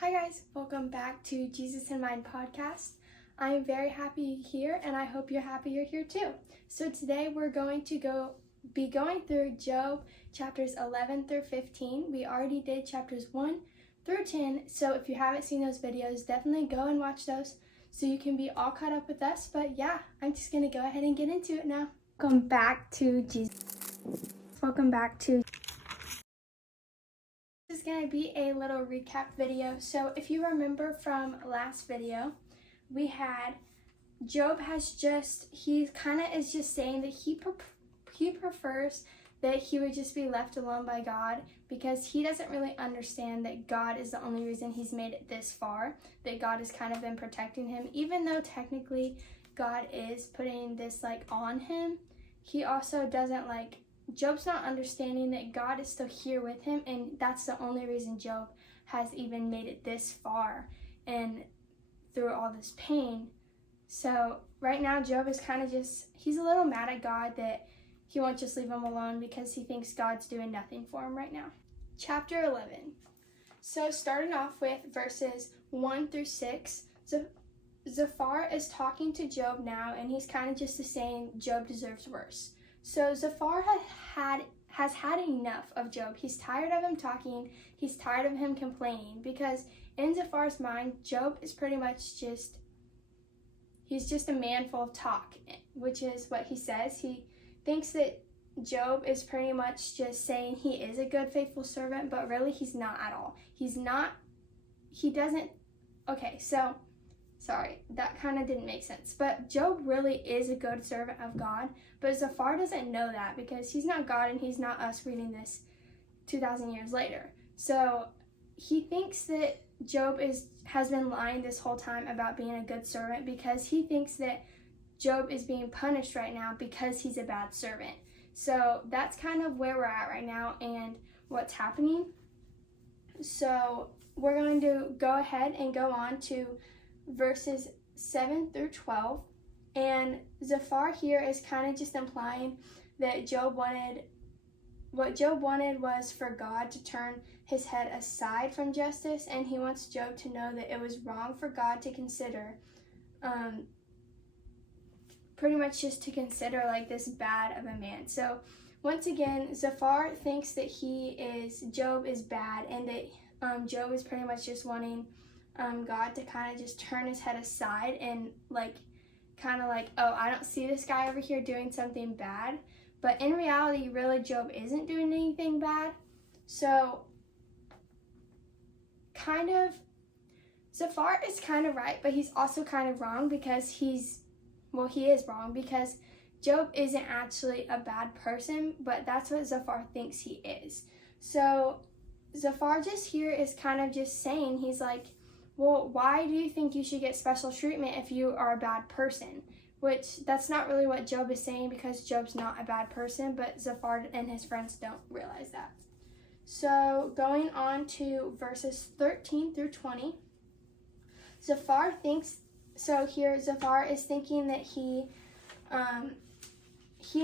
Hi guys, welcome back to Jesus in Mind podcast. I am very happy you're here and I hope you're happy you're here too. So today we're going to be going through Job chapters 11 through 15. We already did chapters 1 through 10, so if you haven't seen those videos, definitely go and watch those so you can be all caught up with us. But yeah, I'm just going to go ahead and get into it now. Welcome back to Jesus. This is going to be a little recap video. So if you remember from last video, we had Job he kind of is just saying that he prefers that he would just be left alone by God because he doesn't really understand that God is the only reason he's made it this far, that God has kind of been protecting him, even though technically God is putting this on him. He also doesn't Job's not understanding that God is still here with him, and that's the only reason Job has even made it this far and through all this pain. So right now Job is kind of he's a little mad at God that he won't just leave him alone because he thinks God's doing nothing for him right now. Chapter 11. So starting off with verses 1 through 6, Zophar is talking to Job now, and he's kind of just saying Job deserves worse. So Zophar has had enough of Job. He's tired of him talking. He's tired of him complaining because in Zophar's mind, Job is pretty much he's just a man full of talk, which is what he says. He thinks that Job is pretty much just saying he is a good, faithful servant, but really he's not at all. Sorry, that kind of didn't make sense. But Job really is a good servant of God, but Zophar doesn't know that because he's not God and he's not us reading this 2,000 years later. So he thinks that Job has been lying this whole time about being a good servant because he thinks that Job is being punished right now because he's a bad servant. So that's kind of where we're at right now and what's happening. So we're going to go ahead and go on to verses 7 through 12. And Zophar here is kind of just implying that what Job wanted was for God to turn his head aside from justice, and he wants Job to know that it was wrong for God to consider pretty much just to consider this bad of a man. So once again, Zophar thinks that Job is bad, and that Job is pretty much just wanting God to kind of just turn his head aside and oh, I don't see this guy over here doing something bad. But in reality, really, Job isn't doing anything bad. So Zophar is kind of right, but he's also kind of wrong because he is wrong because Job isn't actually a bad person, but that's what Zophar thinks he is. So Zophar just here is kind of just saying, he's like, well, why do you think you should get special treatment if you are a bad person? Which that's not really what Job is saying because Job's not a bad person, but Zophar and his friends don't realize that. So going on to verses 13 through 20, Zophar is thinking that he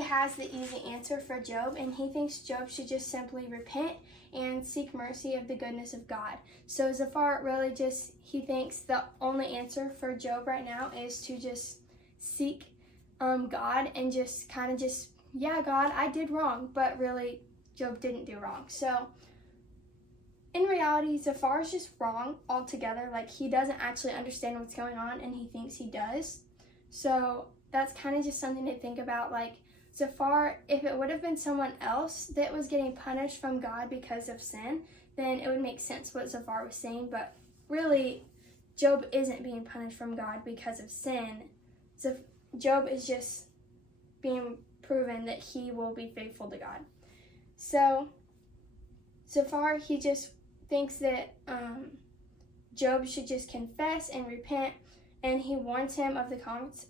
has the easy answer for Job, and he thinks Job should just simply repent and seek mercy of the goodness of God. So Zophar really he thinks the only answer for Job right now is to just seek God and yeah, God, I did wrong, but really Job didn't do wrong. So in reality, Zophar is just wrong altogether. He doesn't actually understand what's going on, and he thinks he does. So that's kind of just something to think about. Zophar, if it would have been someone else that was getting punished from God because of sin, then it would make sense what Zophar was saying. But really, Job isn't being punished from God because of sin. Job is just being proven that he will be faithful to God. So Zophar, he just thinks that Job should just confess and repent, and he warns him of the consequences.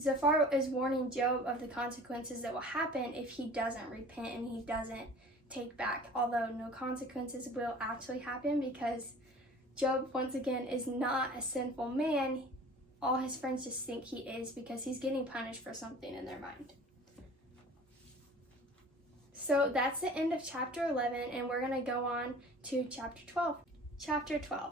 Zophar is warning Job of the consequences that will happen if he doesn't repent and he doesn't take back, although no consequences will actually happen because Job, once again, is not a sinful man. All his friends just think he is because he's getting punished for something in their mind. So that's the end of chapter 11, and we're going to go on to chapter 12. Chapter 12.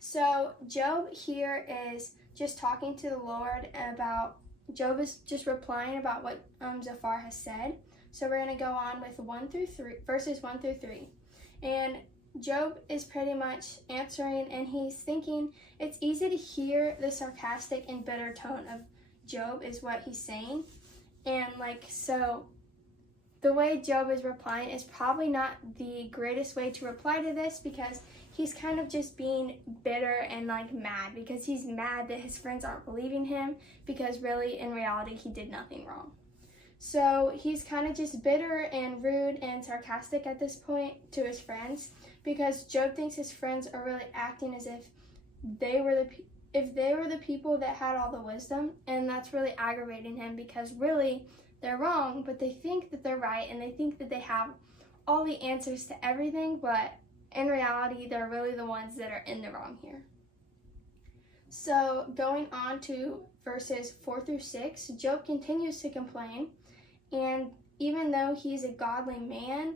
So Job here is just talking to the Lord about, Job is just replying about what Zophar has said. So we're going to go on with verses 1 through 3. And Job is pretty much answering, and he's thinking, it's easy to hear the sarcastic and bitter tone of Job is what he's saying. And so the way Job is replying is probably not the greatest way to reply to this, because he's kind of just being bitter and mad, because he's mad that his friends aren't believing him, because really in reality he did nothing wrong. So he's kind of just bitter and rude and sarcastic at this point to his friends, because Job thinks his friends are really acting as if they were the people that had all the wisdom, and that's really aggravating him, because really they're wrong, but they think that they're right, and they think that they have all the answers to everything, but in reality they're really the ones that are in the wrong here. So going on to verses 4 through 6, Job continues to complain, and even though he's a godly man,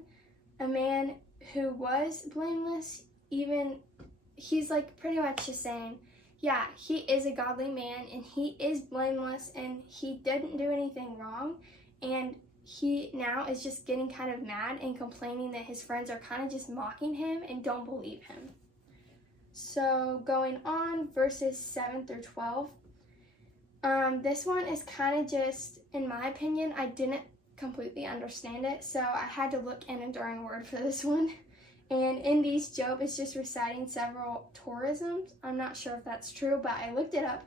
a man who was blameless, he's pretty much just saying, yeah, he is a godly man and he is blameless and he didn't do anything wrong, and he now is just getting kind of mad and complaining that his friends are kind of just mocking him and don't believe him. So going on, verses 7 through 12, this one is kind of just, in my opinion, I didn't completely understand it, so I had to look in Enduring Word for this one. And in these, Job is just reciting several Torisms. I'm not sure if that's true, but I looked it up,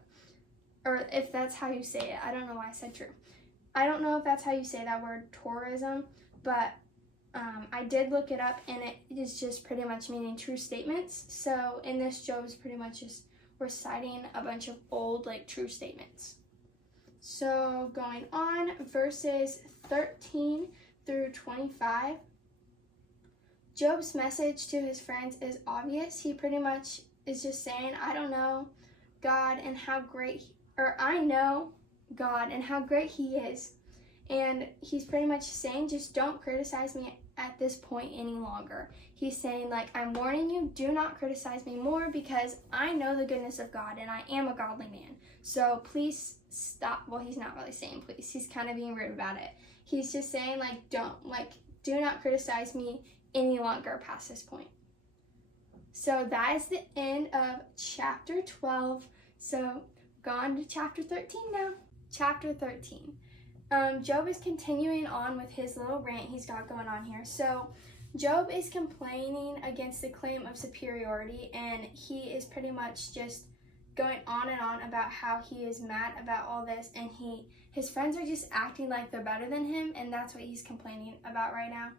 or if that's how you say it. I don't know why I said true. I don't know if that's how you say that word, Torism, but I did look it up, and it is just pretty much meaning true statements. So in this, Job is pretty much just reciting a bunch of old, true statements. So going on, verses 13 through 25, Job's message to his friends is obvious. He pretty much is just saying, I know God and how great he is. And he's pretty much saying, just don't criticize me at this point any longer. He's saying, I'm warning you, do not criticize me more, because I know the goodness of God and I am a godly man. So please stop. Well, he's not really saying please. He's kind of being rude about it. He's just saying, do not criticize me any longer past this point. So that is the end of chapter 12. So go on to chapter 13 now. Chapter 13. Job is continuing on with his little rant he's got going on here. So Job is complaining against the claim of superiority, and he is pretty much just going on and on about how he is mad about all this, and his friends are just acting like they're better than him, and that's what he's complaining about right now.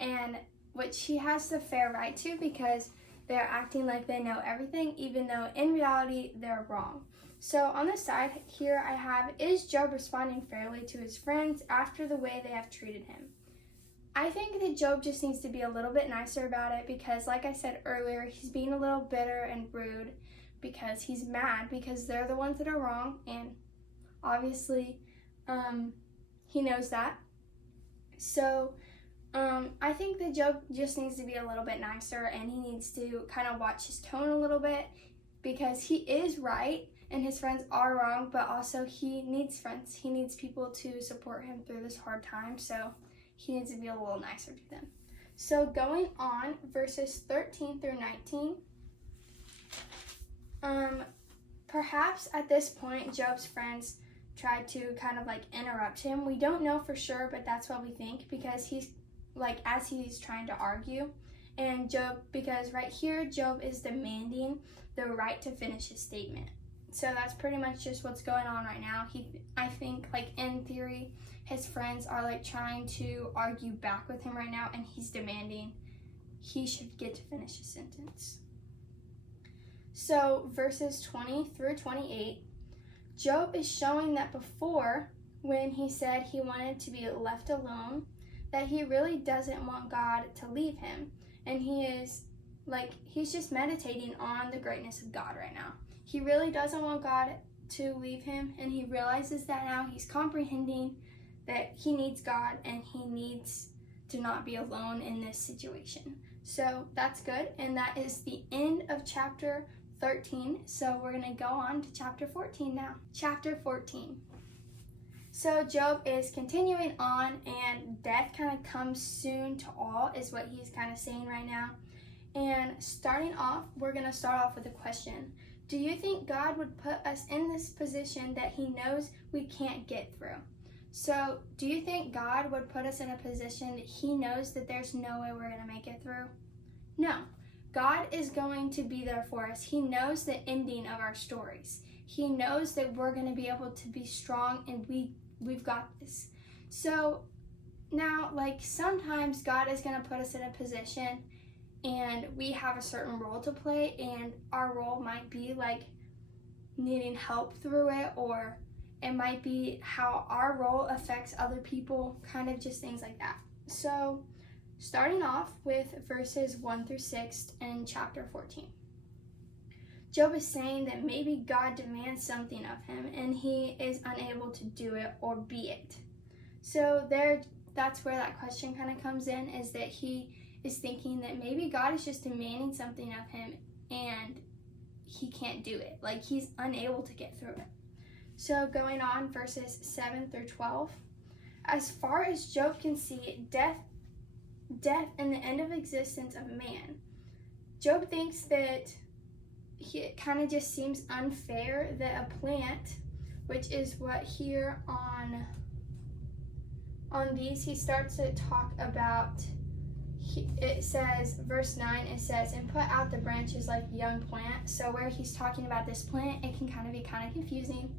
And which he has the fair right to, because they're acting like they know everything, even though in reality they're wrong. So on the side here I have, is Job responding fairly to his friends after the way they have treated him? I think that Job just needs to be a little bit nicer about it, because like I said earlier, he's being a little bitter and rude because he's mad because they're the ones that are wrong, and obviously he knows that. So I think that Job just needs to be a little bit nicer, and he needs to kind of watch his tone a little bit, because he is right and his friends are wrong, but also he needs friends. He needs people to support him through this hard time, so he needs to be a little nicer to them. So going on, verses 13 through 19, perhaps at this point Job's friends tried to kind of interrupt him. We don't know for sure, but that's what we think, because he's as he's trying to argue, and because right here Job is demanding the right to finish his statement. So that's pretty much just what's going on right now. I think in theory his friends are trying to argue back with him right now, and he's demanding he should get to finish his sentence. So verses 20 through 28, Job is showing that before, when he said he wanted to be left alone, that he really doesn't want God to leave him. And he's just meditating on the greatness of God right now. He really doesn't want God to leave him, and he realizes that now. He's comprehending that he needs God and he needs to not be alone in this situation. So that's good, and that is the end of chapter 13, so we're going to go on to chapter 14 now. Chapter 14. So Job is continuing on, and death kind of comes soon to all, is what he's kind of saying right now. And starting off, we're going to start off with a question. Do you think God would put us in this position that he knows we can't get through? So, do you think God would put us in a position that he knows that there's no way we're going to make it through? No. God is going to be there for us. He knows the ending of our stories. He knows that we're going to be able to be strong, and we've got this. So, now, sometimes God is going to put us in a position and we have a certain role to play, and our role might be needing help through it, or it might be how our role affects other people, kind of just things like that. So starting off with verses 1 through 6 in chapter 14. Job is saying that maybe God demands something of him and he is unable to do it or be it. So that's where that question kind of comes in, is that he is thinking that maybe God is just demanding something of him and he can't do it. He's unable to get through it. So going on, verses 7 through 12. As far as Job can see, death and the end of existence of man. Job thinks that it kind of just seems unfair that a plant, which is what here on these he starts to talk about. It says, verse 9, it says, and put out the branches like young plant. So where he's talking about this plant, it can be kind of confusing.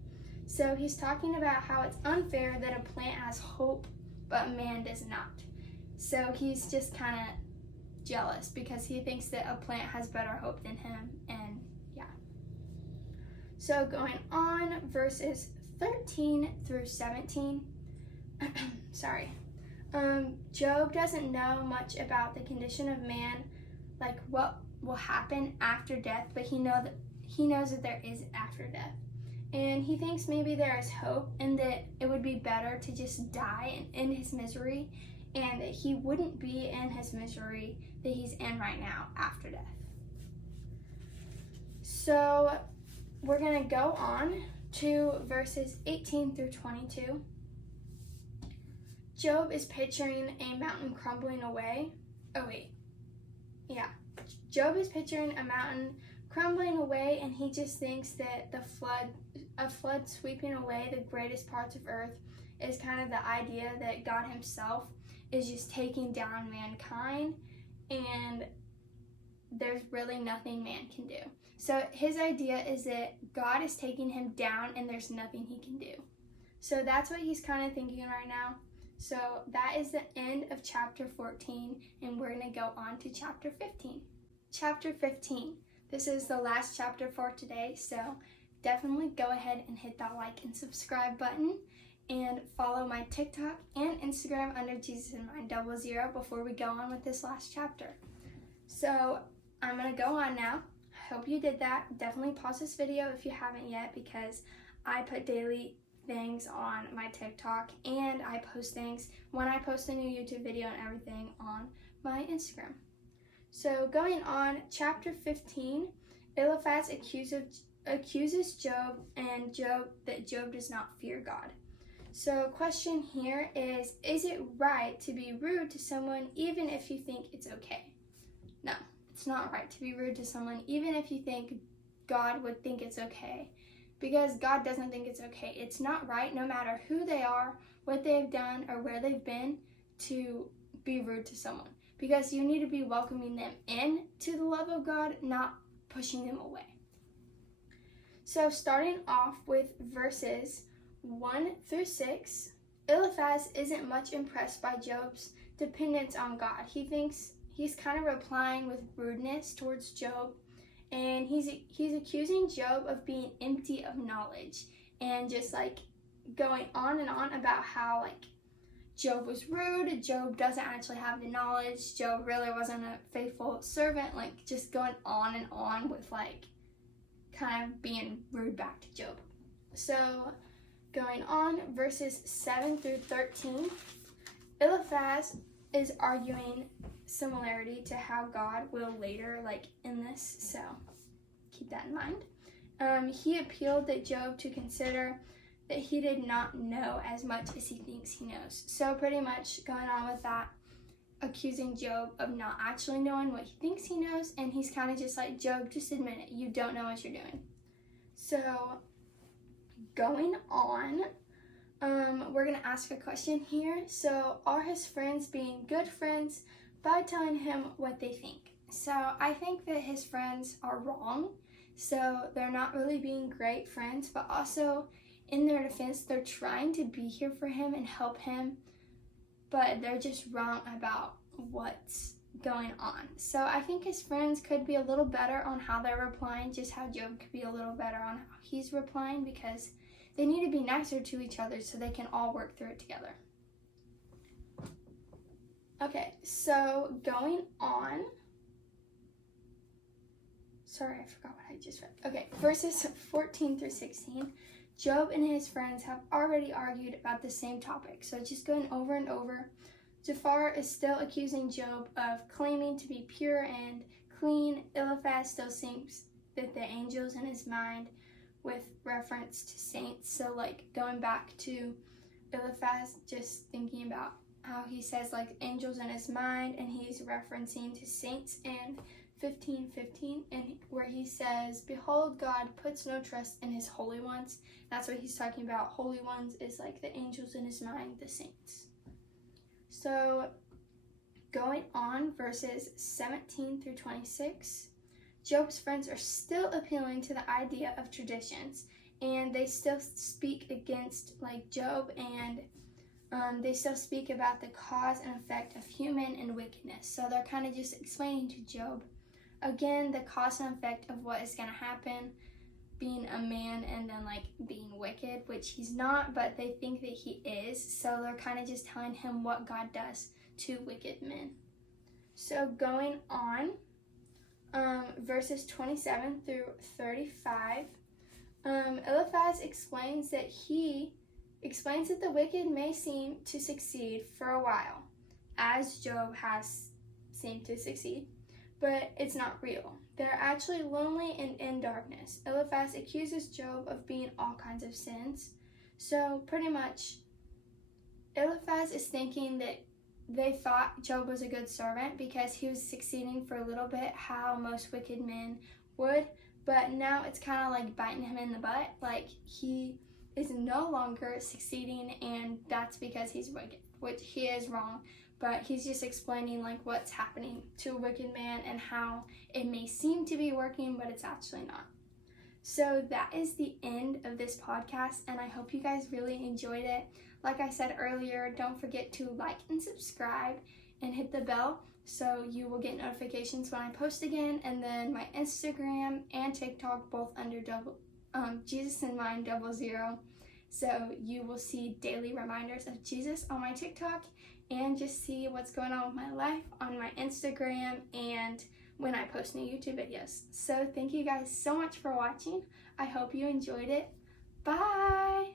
So he's talking about how it's unfair that a plant has hope, but man does not. So he's just kind of jealous because he thinks that a plant has better hope than him, and yeah. So going on, verses 13 through 17. Sorry. Job doesn't know much about the condition of man, what will happen after death, but he knows that there is after death. And he thinks maybe there is hope, and that it would be better to just die and end his misery, and that he wouldn't be in his misery that he's in right now after death. So we're going to go on to verses 18 through 22. Job is picturing a mountain crumbling away. Job is picturing a mountain crumbling away, and he just thinks that a flood sweeping away the greatest parts of earth is kind of the idea that God himself is just taking down mankind, and there's really nothing man can do. So his idea is that God is taking him down and there's nothing he can do. So that's what he's kind of thinking right now. So that is the end of chapter 14, and we're going to go on to chapter 15. Chapter 15. This is the last chapter for today, so definitely go ahead and hit that like and subscribe button, and follow my TikTok and Instagram under JesusInMind00 before we go on with this last chapter. So I'm going to go on now. I hope you did that. Definitely pause this video if you haven't yet, because I put daily things on my TikTok, and I post things when I post a new YouTube video and everything on my Instagram. So going on, chapter 15, Eliphaz accuses Job and that Job does not fear God. So question here is it right to be rude to someone even if you think it's okay? No, it's not right to be rude to someone even if you think God would think it's okay, because God doesn't think it's okay. It's not right, no matter who they are, what they've done, or where they've been, to be rude to someone, because you need to be welcoming them in to the love of God, not pushing them away. So starting off with verses 1 through 6, Eliphaz isn't much impressed by Job's dependence on God. He thinks he's kind of replying with rudeness towards Job, and he's accusing Job of being empty of knowledge, and just going on and on about how Job was rude, Job doesn't actually have the knowledge, Job really wasn't a faithful servant, just going on and on with kind of being rude back to Job. So going on, verses 7 through 13, Eliphaz is arguing similarity to how God will later in this, so keep that in mind. He appealed that Job to consider that he did not know as much as he thinks he knows. So pretty much going on with that, accusing Job of not actually knowing what he thinks he knows, and he's kind of just like, Job, just admit it, you don't know what you're doing. So going on, we're going to ask a question here. So are his friends being good friends by telling him what they think? So I think that his friends are wrong. So they're not really being great friends, but also in their defense, they're trying to be here for him and help him, but they're just wrong about what's going on. So I think his friends could be a little better on how they're replying, just how Job could be a little better on how he's replying, because they need to be nicer to each other so they can all work through it together. Okay, so going on. Sorry, I forgot what I just read. Okay, verses 14 through 16. Job and his friends have already argued about the same topic, so just going over and over. Zophar is still accusing Job of claiming to be pure and clean. Eliphaz still thinks that the angels in his mind with reference to saints. So like going back to Eliphaz, just thinking about how he says like angels in his mind, and he's referencing to saints in 15:15, and where he says, behold, God puts no trust in his holy ones. That's what he's talking about. Holy ones is like the angels in his mind, the saints. So going on, verses 17 through 26, Job's friends are still appealing to the idea of traditions, and they still speak against like Job, and they still speak about the cause and effect of human and wickedness. So they're kind of just explaining to Job again the cause and effect of what is going to happen, being a man and then like being wicked, which he's not, but they think that he is. So they're kind of just telling him what God does to wicked men. So going on, verses 27 through 35, Eliphaz explains that the wicked may seem to succeed for a while, as Job has seemed to succeed, but it's not real. They're actually lonely and in darkness. Eliphaz accuses Job of being all kinds of sins. So pretty much, Eliphaz is thinking that they thought Job was a good servant because he was succeeding for a little bit, how most wicked men would, but now it's kind of like biting him in the butt. Like he is no longer succeeding, and that's because he's wicked, which he is wrong. But he's just explaining like what's happening to a wicked man and how it may seem to be working, but it's actually not. So that is the end of this podcast, and I hope you guys really enjoyed it. Like I said earlier, don't forget to like and subscribe and hit the bell so you will get notifications when I post again. And then my Instagram and TikTok both under Jesus in Mind 00. So you will see daily reminders of Jesus on my TikTok, and just see what's going on with my life on my Instagram and when I post new YouTube videos. So thank you guys so much for watching. I hope you enjoyed it. Bye!